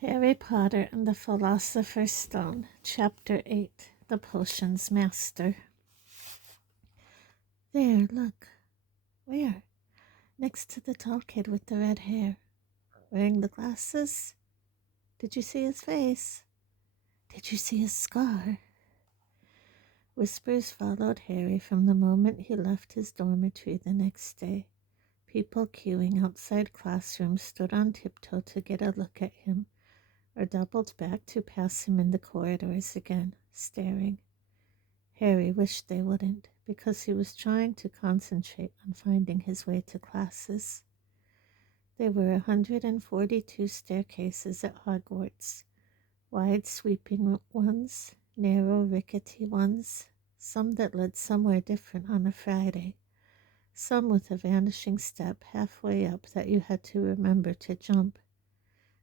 Harry Potter and the Philosopher's Stone, Chapter 8, The Potion's Master. There, look. Where? Next to the tall kid with the red hair. Wearing the glasses? Did you see his face? Did you see his scar? Whispers followed Harry from the moment he left his dormitory the next day. People queuing outside classrooms stood on tiptoe to get a look at him, or doubled back to pass him in the corridors again, staring. Harry wished they wouldn't, because he was trying to concentrate on finding his way to classes. There were 142 staircases at Hogwarts, wide sweeping ones, narrow rickety ones, some that led somewhere different on a Friday, some with a vanishing step halfway up that you had to remember to jump.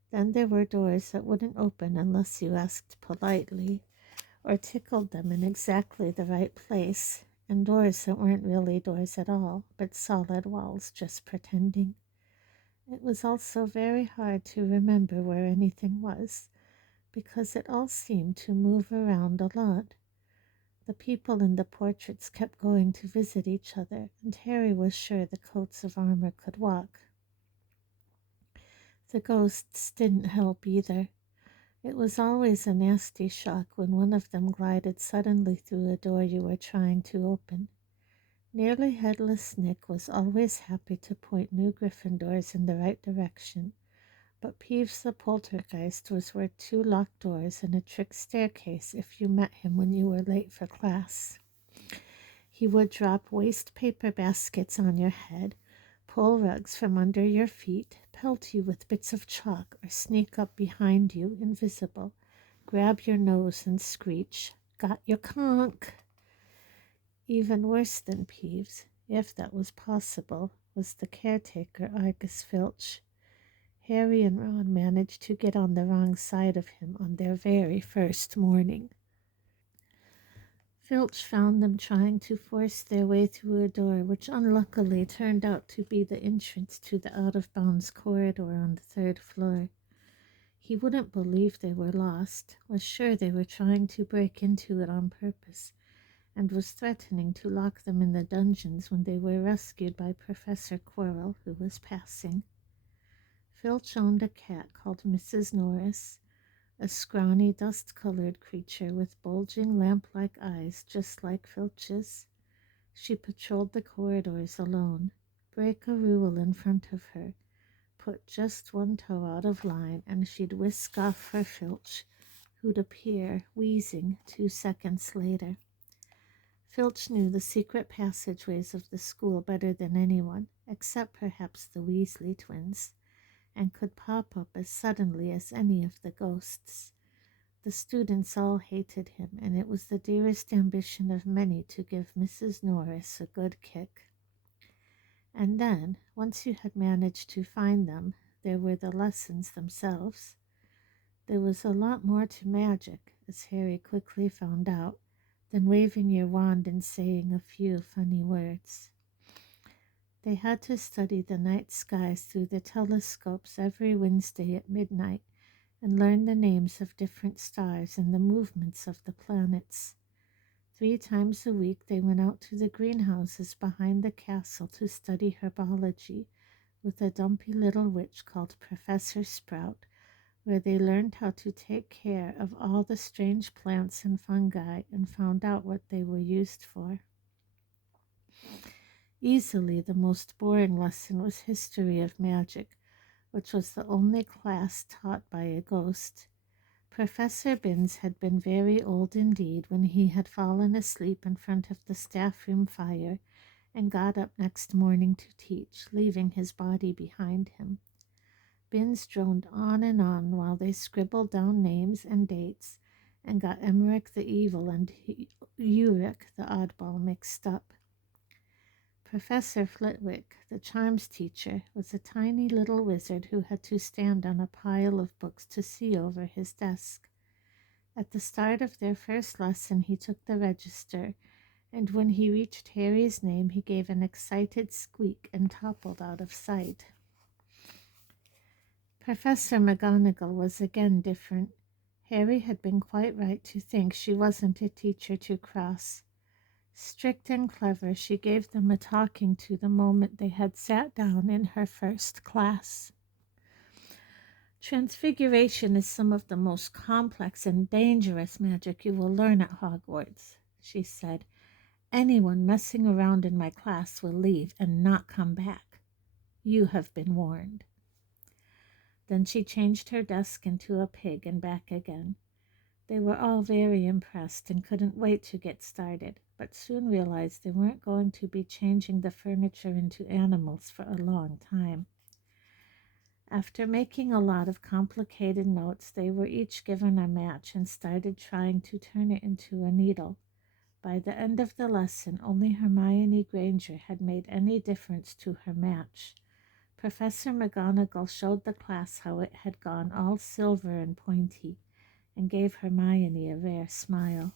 Then there were doors that wouldn't open unless you asked politely, or tickled them in exactly the right place, and doors that weren't really doors at all, but solid walls just pretending. It was also very hard to remember where anything was, because it all seemed to move around a lot. The people in the portraits kept going to visit each other, and Harry was sure the coats of armor could walk. The ghosts didn't help either. It was always a nasty shock when one of them glided suddenly through a door you were trying to open. Nearly Headless Nick was always happy to point new Gryffindors in the right direction, but Peeves the Poltergeist was worth 2 locked doors and a trick staircase if you met him when you were late for class. He would drop waste paper baskets on your head, pull rugs from under your feet, pelt you with bits of chalk, or sneak up behind you, invisible, grab your nose and screech, "Got your conch!" Even worse than Peeves, if that was possible, was the caretaker Argus Filch. Harry and Ron managed to get on the wrong side of him on their very first morning. Filch found them trying to force their way through a door which unluckily turned out to be the entrance to the out-of-bounds corridor on the 3rd floor. He wouldn't believe they were lost, was sure they were trying to break into it on purpose, and was threatening to lock them in the dungeons when they were rescued by Professor Quirrell, who was passing. Filch owned a cat called Mrs. Norris, a scrawny, dust-colored creature with bulging lamp-like eyes just like Filch's. She patrolled the corridors alone, break a rule in front of her, put just one toe out of line, and she'd whisk off for Filch, who'd appear, wheezing, 2 seconds later. Filch knew the secret passageways of the school better than anyone, except perhaps the Weasley twins, and could pop up as suddenly as any of the ghosts. The students all hated him, and it was the dearest ambition of many to give Mrs. Norris a good kick. And then, once you had managed to find them, there were the lessons themselves. There was a lot more to magic, as Harry quickly found out, than waving your wand and saying a few funny words. They had to study the night skies through the telescopes every Wednesday at midnight and learn the names of different stars and the movements of the planets. 3 times a week they went out to the greenhouses behind the castle to study herbology with a dumpy little witch called Professor Sprout, where they learned how to take care of all the strange plants and fungi and found out what they were used for. Easily the most boring lesson was History of Magic, which was the only class taught by a ghost. Professor Binns had been very old indeed when he had fallen asleep in front of the staff room fire and got up next morning to teach, leaving his body behind him. Binns droned on and on while they scribbled down names and dates and got Emmerich the Evil and Ulrich the Oddball mixed up. Professor Flitwick, the charms teacher, was a tiny little wizard who had to stand on a pile of books to see over his desk. At the start of their first lesson he took the register, and when he reached Harry's name he gave an excited squeak and toppled out of sight. Professor McGonagall was again different. Harry had been quite right to think she wasn't a teacher to cross. Strict and clever, she gave them a talking to the moment they had sat down in her first class. Transfiguration is some of the most complex and dangerous magic you will learn at Hogwarts, she said. Anyone messing around in my class will leave and not come back. You have been warned. Then she changed her desk into a pig and back again. They were all very impressed and couldn't wait to get started, but soon realized they weren't going to be changing the furniture into animals for a long time. After making a lot of complicated notes, they were each given a match and started trying to turn it into a needle. By the end of the lesson, only Hermione Granger had made any difference to her match. Professor McGonagall showed the class how it had gone all silver and pointy, and gave Hermione a rare smile.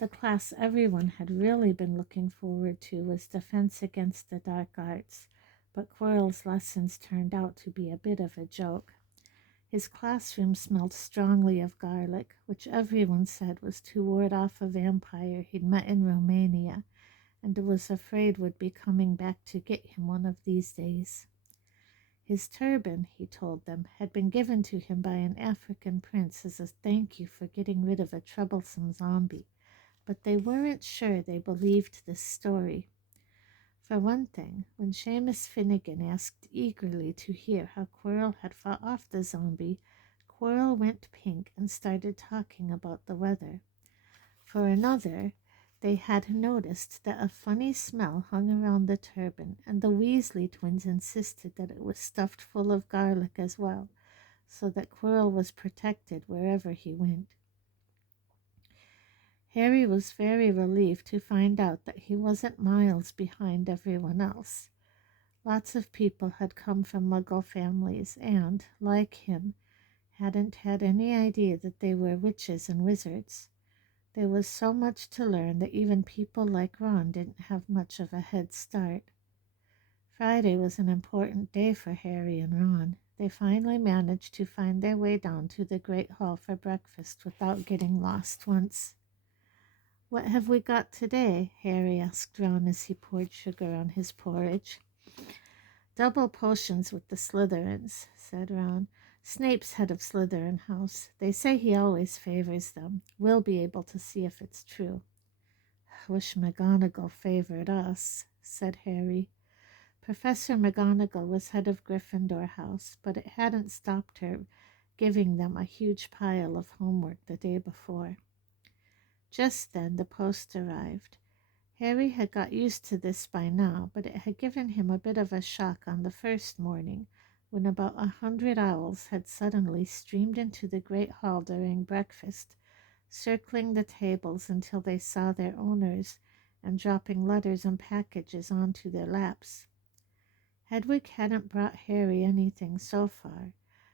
The class everyone had really been looking forward to was Defense Against the Dark Arts, but Quirrell's lessons turned out to be a bit of a joke. His classroom smelled strongly of garlic, which everyone said was to ward off a vampire he'd met in Romania, and was afraid would be coming back to get him one of these days. His turban, he told them, had been given to him by an African prince as a thank you for getting rid of a troublesome zombie, but they weren't sure they believed this story. For one thing, when Seamus Finnegan asked eagerly to hear how Quirrell had fought off the zombie, Quirrell went pink and started talking about the weather. For another, they had noticed that a funny smell hung around the turban, and the Weasley twins insisted that it was stuffed full of garlic as well, so that Quirrell was protected wherever he went. Harry was very relieved to find out that he wasn't miles behind everyone else. Lots of people had come from Muggle families and, like him, hadn't had any idea that they were witches and wizards. There was so much to learn that even people like Ron didn't have much of a head start. Friday was an important day for Harry and Ron. They finally managed to find their way down to the Great Hall for breakfast without getting lost once. "What have we got today?" Harry asked Ron as he poured sugar on his porridge. "Double potions with the Slytherins," said Ron. "Snape's head of Slytherin House. They say he always favors them. We'll be able to see if it's true." "Wish McGonagall favored us," said Harry. Professor McGonagall was head of Gryffindor House, but it hadn't stopped her giving them a huge pile of homework the day before. Just then the post arrived. Harry had got used to this by now, but it had given him a bit of a shock on the first morning, when about 100 owls had suddenly streamed into the great hall during breakfast, circling the tables until they saw their owners and dropping letters and packages onto their laps. Hedwig hadn't brought Harry anything so far.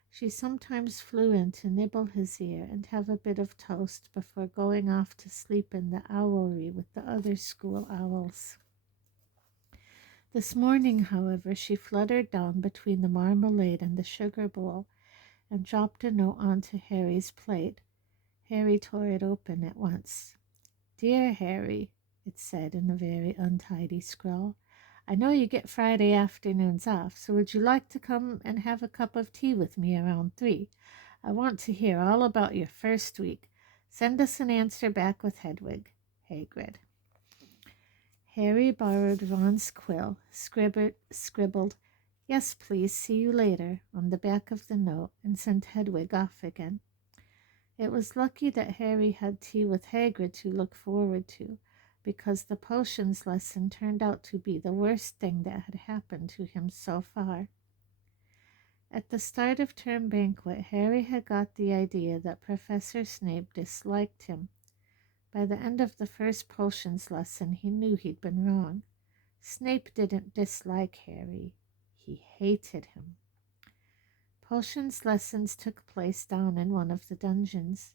She sometimes flew in to nibble his ear and have a bit of toast before going off to sleep in the owlery with the other school owls. This morning, however, she fluttered down between the marmalade and the sugar bowl and dropped a note onto Harry's plate. Harry tore it open at once. "Dear Harry," it said in a very untidy scrawl, "I know you get Friday afternoons off, so would you like to come and have a cup of tea with me around 3? I want to hear all about your first week. Send us an answer back with Hedwig. Hagrid." Harry borrowed Ron's quill, scribbled, "Yes, please, see you later," on the back of the note, and sent Hedwig off again. It was lucky that Harry had tea with Hagrid to look forward to, because the potions lesson turned out to be the worst thing that had happened to him so far. At the start of term banquet, Harry had got the idea that Professor Snape disliked him. By the end of the first potions lesson, he knew he'd been wrong. Snape didn't dislike Harry. He hated him. Potions lessons took place down in one of the dungeons.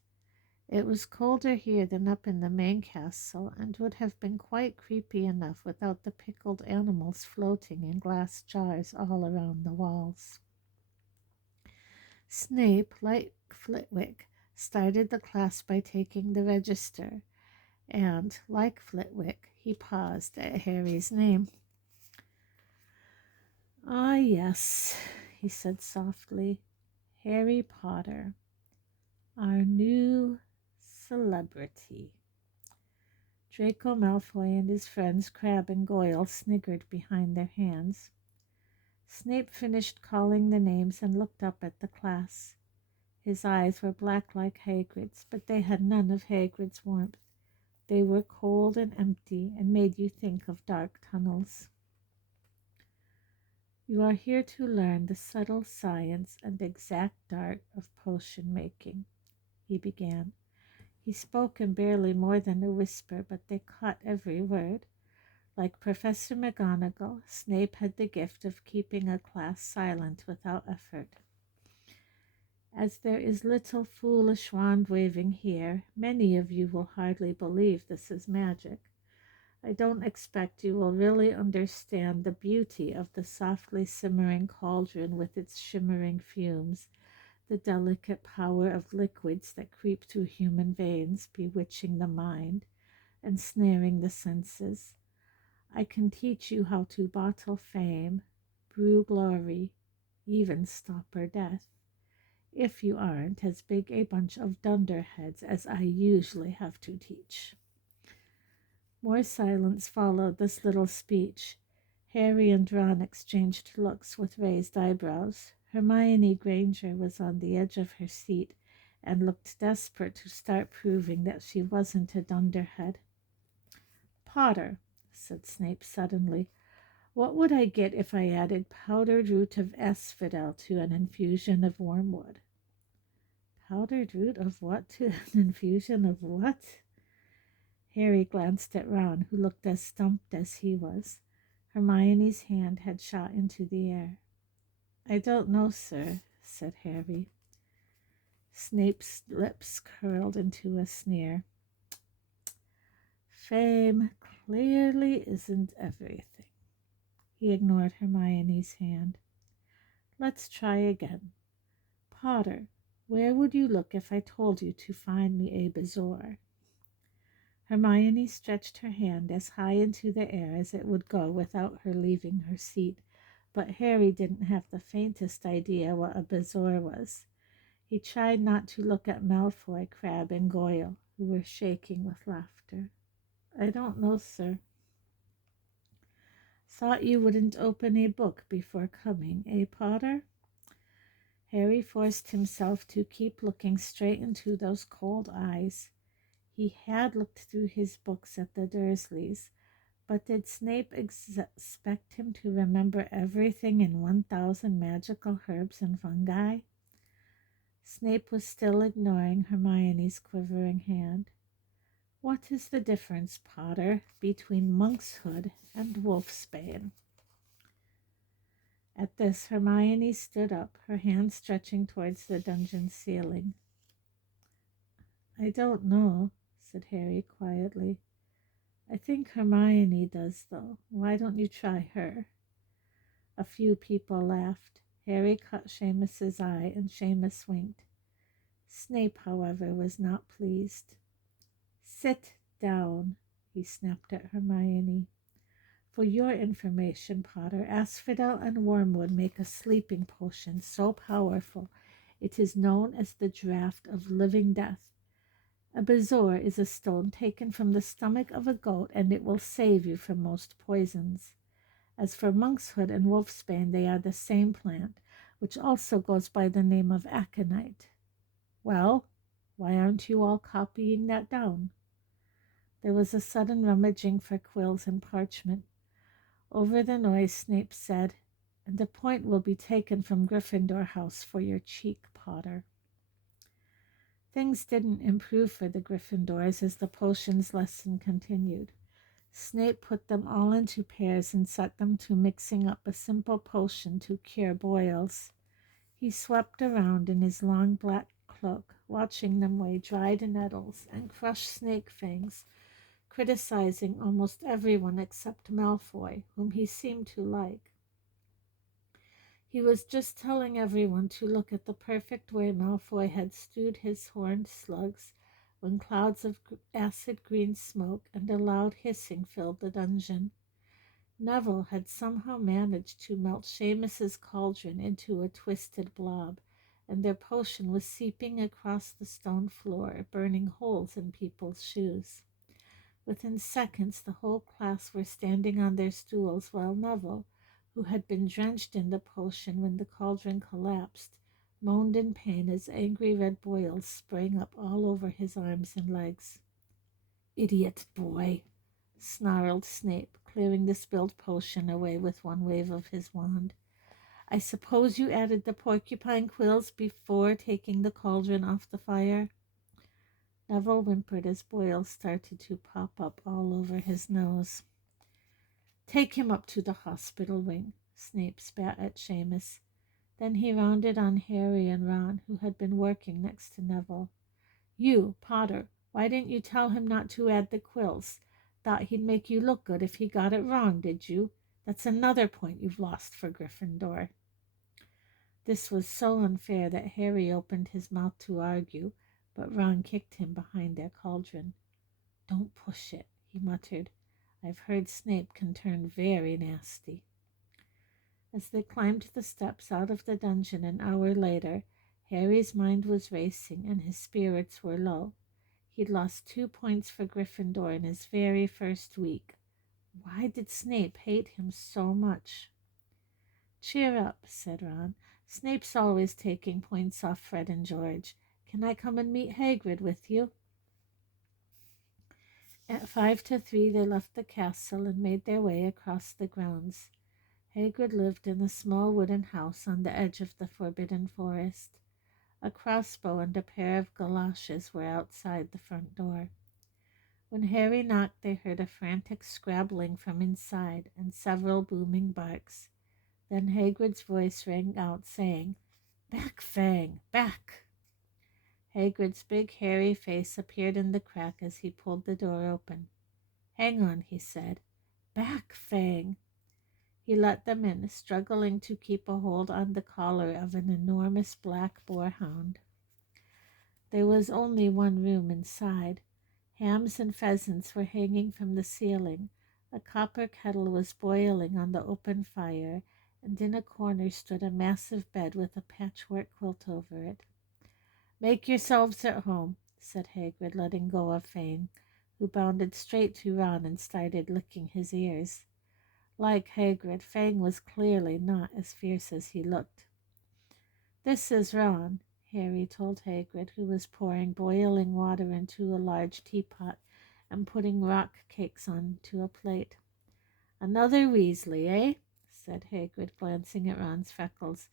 It was colder here than up in the main castle, and would have been quite creepy enough without the pickled animals floating in glass jars all around the walls. Snape, like Flitwick, started the class by taking the register, and, like Flitwick, he paused at Harry's name. "Ah, yes," he said softly. "Harry Potter, our new celebrity." Draco Malfoy and his friends Crabbe and Goyle sniggered behind their hands. Snape finished calling the names and looked up at the class. His eyes were black like Hagrid's, but they had none of Hagrid's warmth. They were cold and empty and made you think of dark tunnels. "You are here to learn the subtle science and exact art of potion making," he began. He spoke in barely more than a whisper, but they caught every word. Like Professor McGonagall, Snape had the gift of keeping a class silent without effort. "As there is little foolish wand-waving here, many of you will hardly believe this is magic. I don't expect you will really understand the beauty of the softly simmering cauldron with its shimmering fumes, the delicate power of liquids that creep through human veins, bewitching the mind, ensnaring the senses. I can teach you how to bottle fame, brew glory, even stopper death, if you aren't as big a bunch of dunderheads as I usually have to teach." More silence followed this little speech. Harry and Ron exchanged looks with raised eyebrows. Hermione Granger was on the edge of her seat and looked desperate to start proving that she wasn't a dunderhead. "Potter," said Snape suddenly, "what would I get if I added powdered root of asphodel to an infusion of wormwood?" "Powdered root of what to an infusion of what?" Harry glanced at Ron, who looked as stumped as he was. Hermione's hand had shot into the air. "I don't know, sir," said Harry. Snape's lips curled into a sneer. "Fame clearly isn't everything." He ignored Hermione's hand. "Let's try again. Potter, where would you look if I told you to find me a bezoar?" Hermione stretched her hand as high into the air as it would go without her leaving her seat, but Harry didn't have the faintest idea what a bezoar was. He tried not to look at Malfoy, Crabbe, and Goyle, who were shaking with laughter. "I don't know, sir." "Thought you wouldn't open a book before coming, eh, Potter?" Harry forced himself to keep looking straight into those cold eyes. He had looked through his books at the Dursleys, but did Snape expect him to remember everything in 1,000 magical herbs and fungi? Snape was still ignoring Hermione's quivering hand. "What is the difference, Potter, between monkshood and wolfsbane?" At this, Hermione stood up, her hand stretching towards the dungeon ceiling. "I don't know," said Harry quietly. "I think Hermione does, though. Why don't you try her?" A few people laughed. Harry caught Seamus's eye, and Seamus winked. Snape, however, was not pleased. "Sit down," he snapped at Hermione. "For your information, Potter, asphodel and wormwood make a sleeping potion so powerful it is known as the draught of living death. A bezoar is a stone taken from the stomach of a goat, and it will save you from most poisons. As for monkshood and wolfsbane, they are the same plant, which also goes by the name of aconite. Well, why aren't you all copying that down?" There was a sudden rummaging for quills and parchment. Over the noise, Snape said, "And a point will be taken from Gryffindor House for your cheek, Potter." Things didn't improve for the Gryffindors as the potions lesson continued. Snape put them all into pairs and set them to mixing up a simple potion to cure boils. He swept around in his long black cloak, watching them weigh dried nettles and crush snake fangs, criticizing almost everyone except Malfoy, whom he seemed to like. He was just telling everyone to look at the perfect way Malfoy had stewed his horned slugs when clouds of acid green smoke and a loud hissing filled the dungeon. Neville had somehow managed to melt Seamus's cauldron into a twisted blob, and their potion was seeping across the stone floor, burning holes in people's shoes. Within seconds, the whole class were standing on their stools while Neville, who had been drenched in the potion when the cauldron collapsed, moaned in pain as angry red boils sprang up all over his arms and legs. "Idiot boy!" snarled Snape, clearing the spilled potion away with one wave of his wand. "I suppose you added the porcupine quills before taking the cauldron off the fire?" Neville whimpered as boils started to pop up all over his nose. "Take him up to the hospital wing," Snape spat at Seamus. Then he rounded on Harry and Ron, who had been working next to Neville. "You, Potter, why didn't you tell him not to add the quills? Thought he'd make you look good if he got it wrong, did you? That's another point you've lost for Gryffindor." This was so unfair that Harry opened his mouth to argue, but Ron kicked him behind their cauldron. "Don't push it," he muttered. "I've heard Snape can turn very nasty." As they climbed the steps out of the dungeon an hour later, Harry's mind was racing and his spirits were low. He'd lost 2 points for Gryffindor in his very first week. Why did Snape hate him so much? "Cheer up," said Ron. "Snape's always taking points off Fred and George. Can I come and meet Hagrid with you?" At 5 to 3 they left the castle and made their way across the grounds. Hagrid lived in a small wooden house on the edge of the Forbidden Forest. A crossbow and a pair of galoshes were outside the front door. When Harry knocked, they heard a frantic scrabbling from inside and several booming barks. Then Hagrid's voice rang out, saying, "Back, Fang, back!" Hagrid's big hairy face appeared in the crack as he pulled the door open. "Hang on," he said. "Back, Fang!" He let them in, struggling to keep a hold on the collar of an enormous black boarhound. There was only one room inside. Hams and pheasants were hanging from the ceiling. A copper kettle was boiling on the open fire, and in a corner stood a massive bed with a patchwork quilt over it. "Make yourselves at home," said Hagrid, letting go of Fang, who bounded straight to Ron and started licking his ears. Like Hagrid, Fang was clearly not as fierce as he looked. "This is Ron," Harry told Hagrid, who was pouring boiling water into a large teapot and putting rock cakes onto a plate. "Another Weasley, eh?" said Hagrid, glancing at Ron's freckles.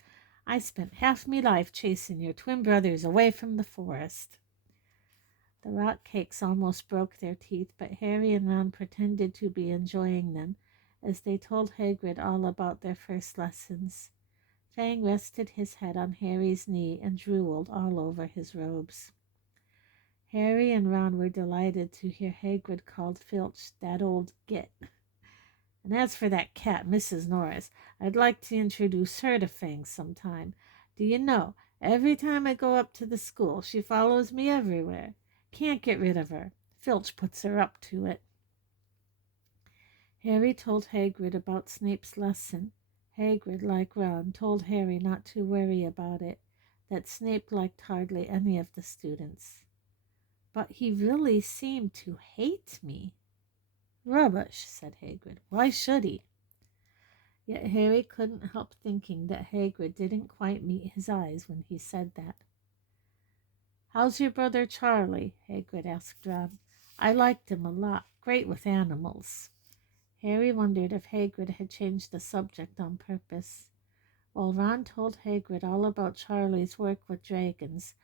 "I spent half me life chasing your twin brothers away from the forest." The rock cakes almost broke their teeth, but Harry and Ron pretended to be enjoying them as they told Hagrid all about their first lessons. Fang rested his head on Harry's knee and drooled all over his robes. Harry and Ron were delighted to hear Hagrid called Filch "that old git." "And as for that cat, Mrs. Norris, I'd like to introduce her to Fang sometime. Do you know, every time I go up to the school, she follows me everywhere. Can't get rid of her. Filch puts her up to it." Harry told Hagrid about Snape's lesson. Hagrid, like Ron, told Harry not to worry about it, that Snape liked hardly any of the students. "But he really seemed to hate me." "Rubbish," said Hagrid. "Why should he?" Yet Harry couldn't help thinking that Hagrid didn't quite meet his eyes when he said that. "How's your brother Charlie?" Hagrid asked Ron. "I liked him a lot. Great with animals." Harry wondered if Hagrid had changed the subject on purpose. While Ron told Hagrid all about Charlie's work with dragons,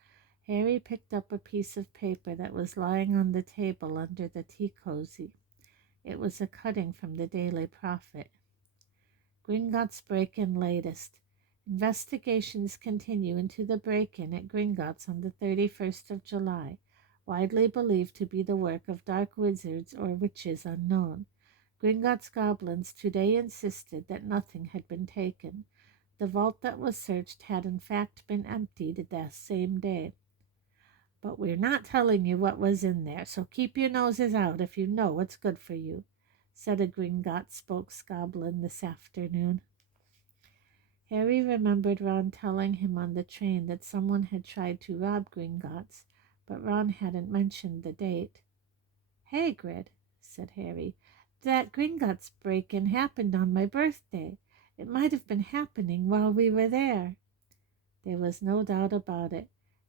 Harry picked up a piece of paper that was lying on the table under the tea cozy. It was a cutting from the Daily Prophet. "Gringotts break-in latest. Investigations continue into the break-in at Gringotts on the 31st of July, widely believed to be the work of dark wizards or witches unknown. Gringotts goblins today insisted that nothing had been taken. The vault that was searched had in fact been emptied that same day. "But we're not telling you what was in there, so keep your noses out if you know what's good for you," said a Gringotts spokesgoblin this afternoon. Harry remembered Ron telling him on the train that someone had tried to rob Gringotts, but Ron hadn't mentioned the date. "Hagrid," said Harry, "that Gringotts break-in happened on my birthday. It might have been happening while we were there." There was no doubt about it.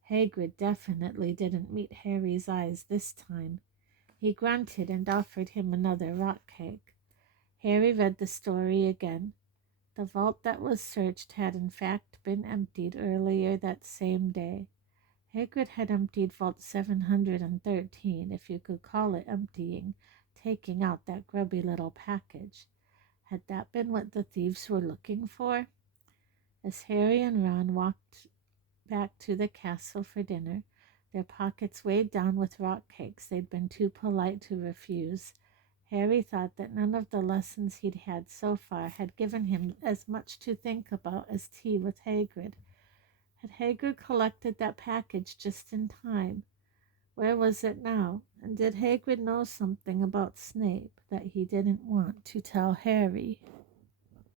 Hagrid definitely didn't meet Harry's eyes this time. He grunted and offered him another rock cake. Harry read the story again. The vault that was searched had in fact been emptied earlier that same day. Hagrid had emptied Vault 713, if you could call it emptying, taking out that grubby little package. Had that been what the thieves were looking for? As Harry and Ron walked back to the castle for dinner, their pockets weighed down with rock cakes they'd been too polite to refuse, Harry thought that none of the lessons he'd had so far had given him as much to think about as tea with Hagrid. Had Hagrid collected that package just in time? Where was it now? And did Hagrid know something about Snape that he didn't want to tell Harry?